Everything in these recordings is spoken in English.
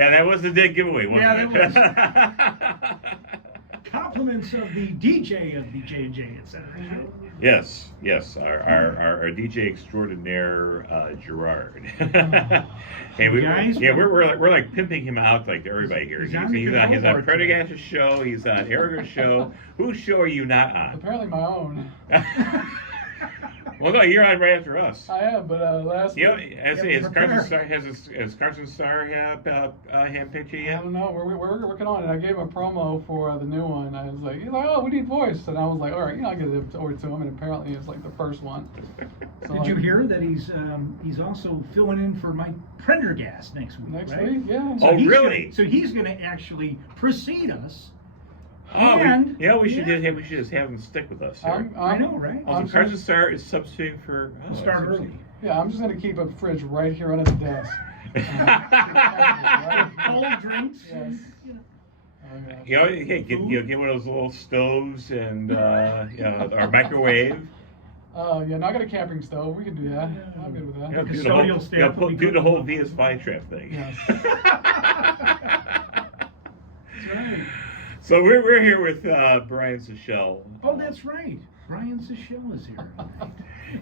Yeah, that was the dead giveaway, wasn't it? Compliments of the DJ of the J&J Etc. show. Yes, our DJ extraordinaire, Gerard. And we're like pimping him out like to everybody here. He's on Prendergast's show. He's on Erica's show. Whose show are you not on? Apparently my own. Well, no, you're on right after us. I am, but last week. Has Carson Starr handpicked you I yet? don't know. We're working on it. I gave him a promo for the new one. I was like, he's like, oh, we need voice, and I was like, all right, I'll get it over to him. And apparently, it's like the first one. So Did you hear that he's also filling in for Mike Prendergast next week? Next right? week, yeah. Oh, really? So he's going to actually precede us. Oh, And- we should just have him stick with us. Here. I know, right? Also, Carson Starr is substituting for. We'll start early. Yeah, I'm just gonna keep a fridge right here under the desk. Cold drinks. Yes. Hey, get one of those little stoves and our microwave. Yeah, not got a camping stove. We can do that. I'm good with that. Do Custodial staff will be the good. whole VS Flytrap thing. Yes. That's right. So we're here with Brian Seychelle. Oh, that's right. Brian Seychelle is here.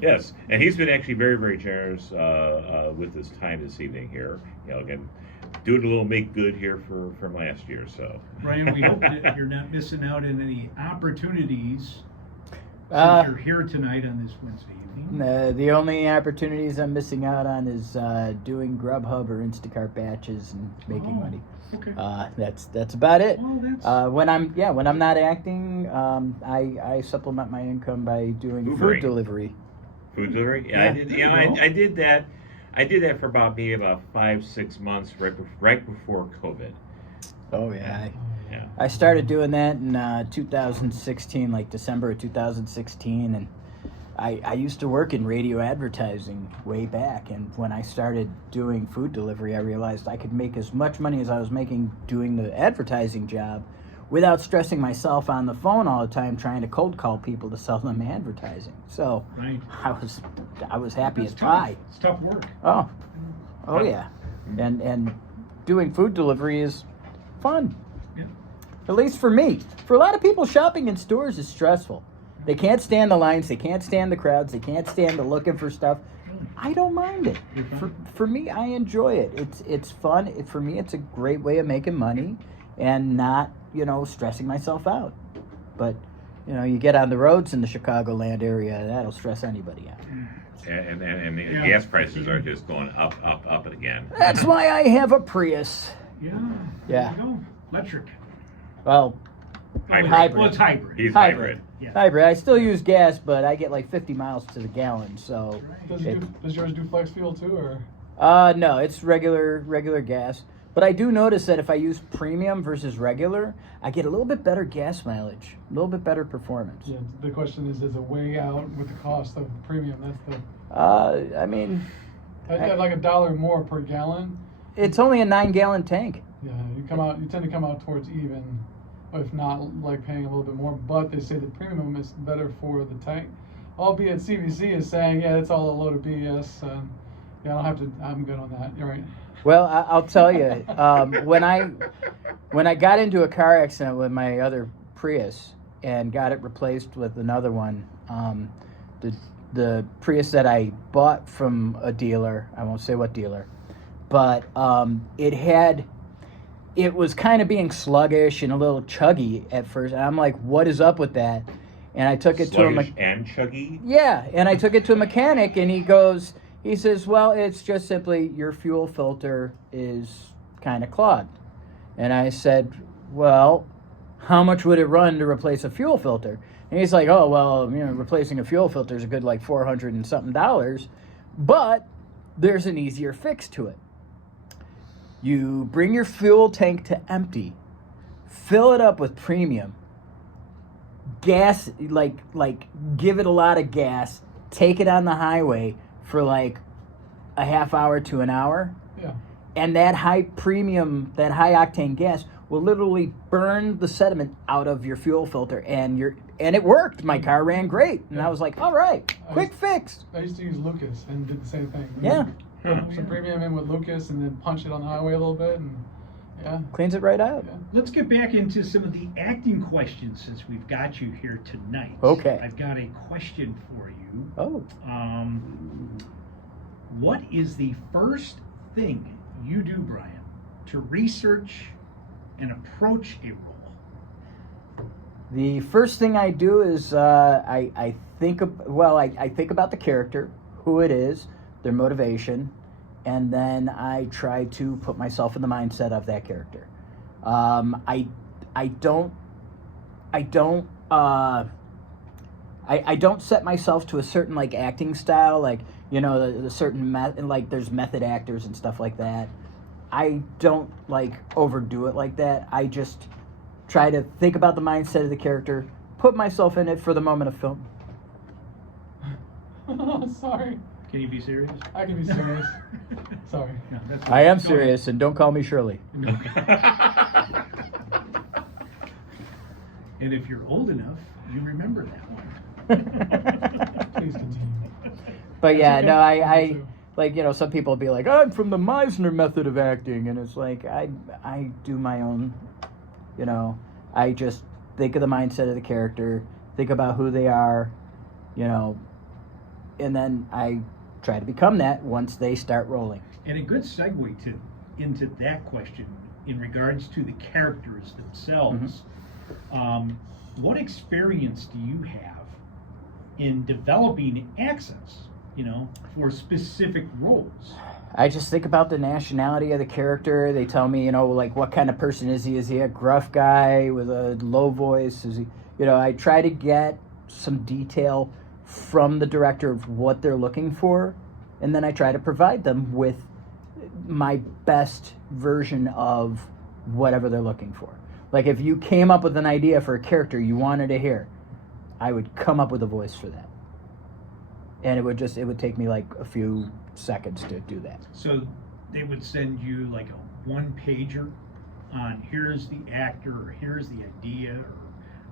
Yes, and he's been actually very, very generous with his time this evening here. Again, doing a little make good here from last year. So, Brian, we hope that you're not missing out on any opportunities since you're here tonight on this Wednesday evening. The only opportunities I'm missing out on is doing Grubhub or Instacart batches and making money. Okay. That's about it. Well, that's... When I'm not acting, I supplement my income by doing food delivery. Food delivery? Yeah, I did. I did that. I did that for about 5-6 months right before COVID. Oh yeah. Yeah. I started doing that in 2016, like December of 2016, and I used to work in radio advertising way back, and when I started doing food delivery, I realized I could make as much money as I was making doing the advertising job without stressing myself on the phone all the time trying to cold call people to sell them advertising. So Right. I was happy That's as tough. pie. It's tough work. Oh yeah. And doing food delivery is fun. Yeah. At least for me. For a lot of people, shopping in stores is stressful. They can't stand the lines. They can't stand the crowds. They can't stand the looking for stuff. I don't mind it. For me, I enjoy it. It's fun. For me, it's a great way of making money and not, stressing myself out. But, you get on the roads in the Chicagoland area, that'll stress anybody out. And the gas prices are just going up again. That's why I have a Prius. Yeah. Yeah. There you go. Electric. Well, hybrid. Well, it's hybrid. He's hybrid. Yeah. Hybrid. I still use gas, but I get like 50 miles to the gallon, so. Does yours do flex fuel too, or? No, it's regular gas. But I do notice that if I use premium versus regular, I get a little bit better gas mileage, a little bit better performance. Yeah. The question is, does it weigh out with the cost of the premium? That's the. I mean, Like $1 more per gallon. it's only a 9-gallon tank. Yeah, you tend to come out towards even, if not like paying a little bit more. But they say the premium is better for the tank, albeit CVC is saying, yeah, it's all a load of BS. Yeah, I don't have to. I'm good on that. You're right. Well, I'll tell you, when I got into a car accident with my other Prius and got it replaced with another one, the Prius that I bought from a dealer, I won't say what dealer, but it was kind of being sluggish and a little chuggy at first. And I'm like, what is up with that? And I took it to a and chuggy. Yeah, and I took it to a mechanic, and he says, well, it's just simply your fuel filter is kind of clogged. And I said, well, how much would it run to replace a fuel filter? And he's like, oh, well, replacing a fuel filter is a good like $400 and something, but there's an easier fix to it. You bring your fuel tank to empty, fill it up with premium, gas, like give it a lot of gas, take it on the highway for like a half hour to an hour. Yeah. And that high octane gas will literally burn the sediment out of your fuel filter, and it worked. My car ran great, and I was like, all right, quick fix. I used to use Lucas and did the same thing. Yeah. Put some premium in with Lucas and then punch it on the highway a little bit, and Yeah. Cleans it right out. Yeah. Let's get back into some of the acting questions since we've got you here tonight. Okay. I've got a question for you. Oh. What is the first thing you do, Brian, to research and approach a role? The first thing I do is I think I think about the character, who it is, their motivation, and then I try to put myself in the mindset of that character. I don't set myself to a certain like acting style, like the certain like there's method actors and stuff like that. I don't like overdo it like that. I just try to think about the mindset of the character, put myself in it for the moment of film. Sorry. Can you be serious? I can be serious. Sorry. No, that's I am Go serious, and don't call me Shirley. ahead. And if you're old enough, you remember that one. Please continue. But yeah, okay. no, Me I too. like some people will be like, I'm from the Meisner method of acting, and it's like I do my own, I just think of the mindset of the character, think about who they are, and then I try to become that once they start rolling. And a good segue into that question in regards to the characters themselves. What experience do you have in developing accents, for specific roles? I just think about the nationality of the character. They tell me, like what kind of person is he? Is he a gruff guy with a low voice? Is he, I try to get some detail from the director of what they're looking for, and then I try to provide them with my best version of whatever they're looking for. Like if you came up with an idea for a character you wanted to hear, I would come up with a voice for that. And it would take me like a few seconds to do that. So they would send you like a one-pager on here's the actor or here's the idea or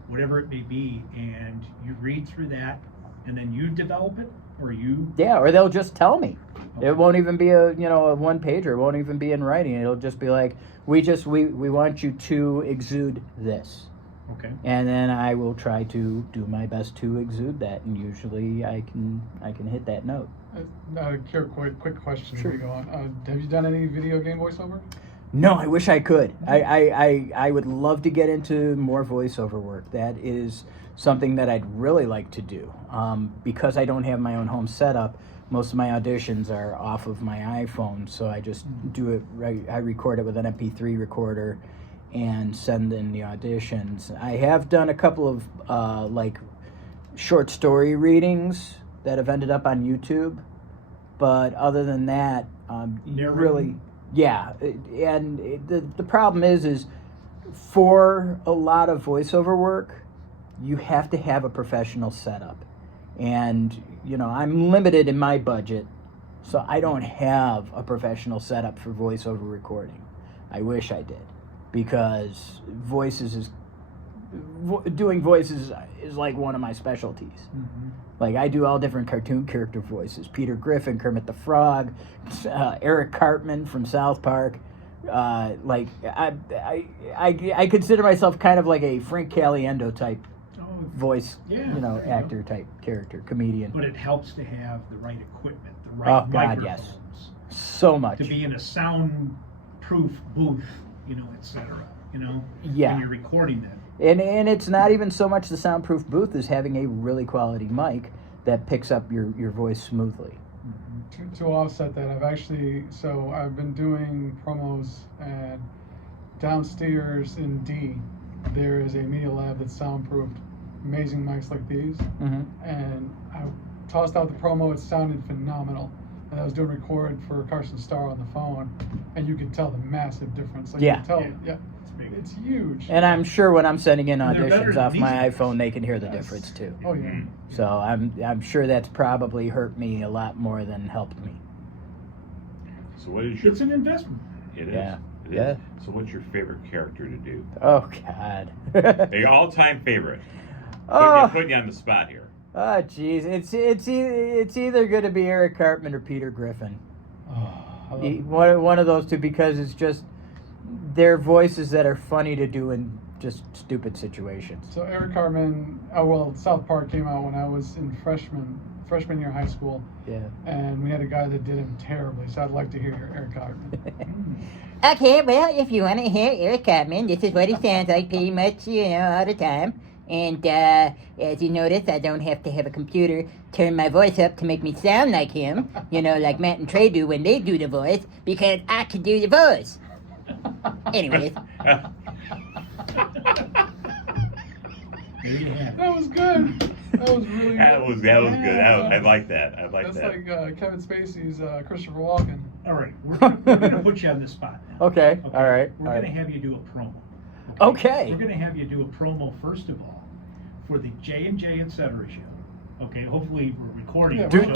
whatever it may be, and you read through that and then you develop it, or you... Yeah, or they'll just tell me. Okay. It won't even be a one pager. It won't even be in writing. It'll just be like, we want you to exude this. Okay. And then I will try to do my best to exude that, and usually I can hit that note. Quick question Sure. before you go on. Have you done any video game voiceover? No, I wish I could. I would love to get into more voiceover work. That is something that I'd really like to do. Because I don't have my own home setup, most of my auditions are off of my iPhone, so I just do it right. I record it with an MP3 recorder and send in the auditions. I have done a couple of like short story readings that have ended up on YouTube, but other than that, really, yeah. The problem is for a lot of voiceover work, you have to have a professional setup, and I'm limited in my budget, so I don't have a professional setup for voiceover recording. I wish I did, because doing voices is like one of my specialties. Mm-hmm. Like I do all different cartoon character voices: Peter Griffin, Kermit the Frog, Eric Cartman from South Park. Like I consider myself kind of like a Frank Caliendo type voice, Yeah, actor type character, comedian. But it helps to have the right equipment, the Oh, right God, microphones. yes. So much. To be in a soundproof booth, etc. Yeah. When you're recording that. And it's not even so much the soundproof booth as having a really quality mic that picks up your voice smoothly. To offset that, I've been doing promos, and downstairs in D, there is a media lab that's soundproofed, amazing mics like these, and I tossed out the promo. It sounded phenomenal, and I was doing record for Carson Starr on the phone, and you could tell the massive difference. Like, Yeah. you could tell, Yeah. it's huge. And I'm sure when I'm sending in And they're better auditions than off these my guys. iPhone, they can hear the Yes. difference too. Oh yeah. Mhm. So I'm sure that's probably hurt me a lot more than helped me. So what is your... It's an investment. It is. Yeah. It is. Yeah. So what's your favorite character to do? Oh God. Your all-time favorite. Oh. Putting you on the spot here. Oh jeez, it's either going to be Eric Cartman or Peter Griffin. Oh, I love One of those two, because it's just they're voices that are funny to do in just stupid situations. So Eric Cartman, South Park came out when I was in freshman year of high school, Yeah. and we had a guy that did him terribly. So I'd like to hear Eric Cartman. Okay, well, if you want to hear Eric Cartman, this is what he sounds like pretty much, all the time. And as you notice, I don't have to have a computer turn my voice up to make me sound like him, like Matt and Trey do when they do the voice, because I can do the voice. Anyways. There you have it. That was good. That was really good. That was good. I like that. I like That's that. like Kevin Spacey's Christopher Walken. All right, we're gonna put you on the spot now. Okay, all right, We're all gonna right. have you do a promo. Okay. We're gonna have you do a promo first of all for the J&J Etc. show. Okay, hopefully we're recording. Yeah, the we're show.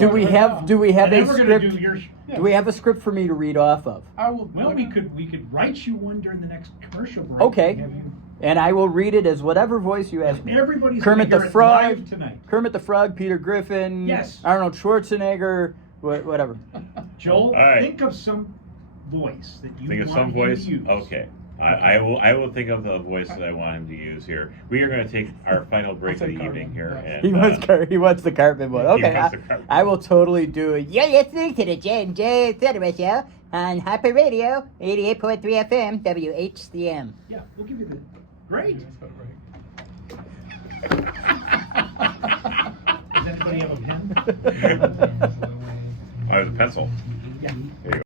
Do we have And then a we're gonna script? do your. Do we have a script for me to read off of? I will. Well, we could write you one during the next commercial break. Okay. and have you- And I will read it as whatever voice you ask me. Everybody's Kermit gonna the hear it Frog. live tonight. Kermit the Frog, Peter Griffin, Yes. Arnold Schwarzenegger, whatever. Joel, All right. think of some voice that you Think of want some him voice. to use. Okay. I will think of the voice that I want him to use here. We are going to take our final break of I'll the take evening here. Cartman, And, He wants the Cartman one. Okay, wants the Cartman I will totally do it. You're listening to the J&J Etc. show on Hyper Radio, 88.3 FM, WHCM. Yeah, we'll give you the. Great. Does anybody have a pen? I was a pencil. Yeah. There you go.